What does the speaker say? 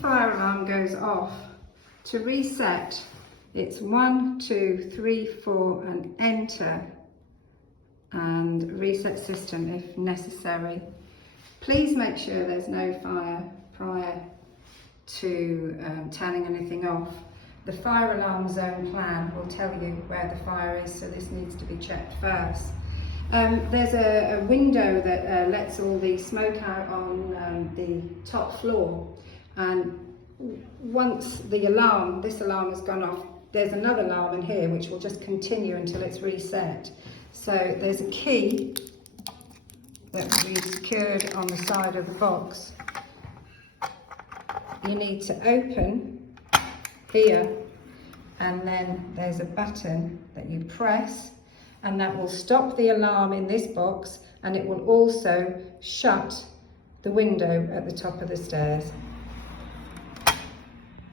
fire alarm goes off, to reset, it's 1, 2, 3, 4 and enter, and reset system if necessary. Please make sure there's no fire prior to turning anything off. The fire alarm zone plan will tell you where the fire is, so this needs to be checked first. There's a window that lets all the smoke out on the top floor, and once this alarm has gone off, there's another alarm in here which will just continue until it's reset. So there's a key that we've secured on the side of the box. You need to open here, and then there's a button that you press, and that will stop the alarm in this box, and it will also shut the window at the top of the stairs.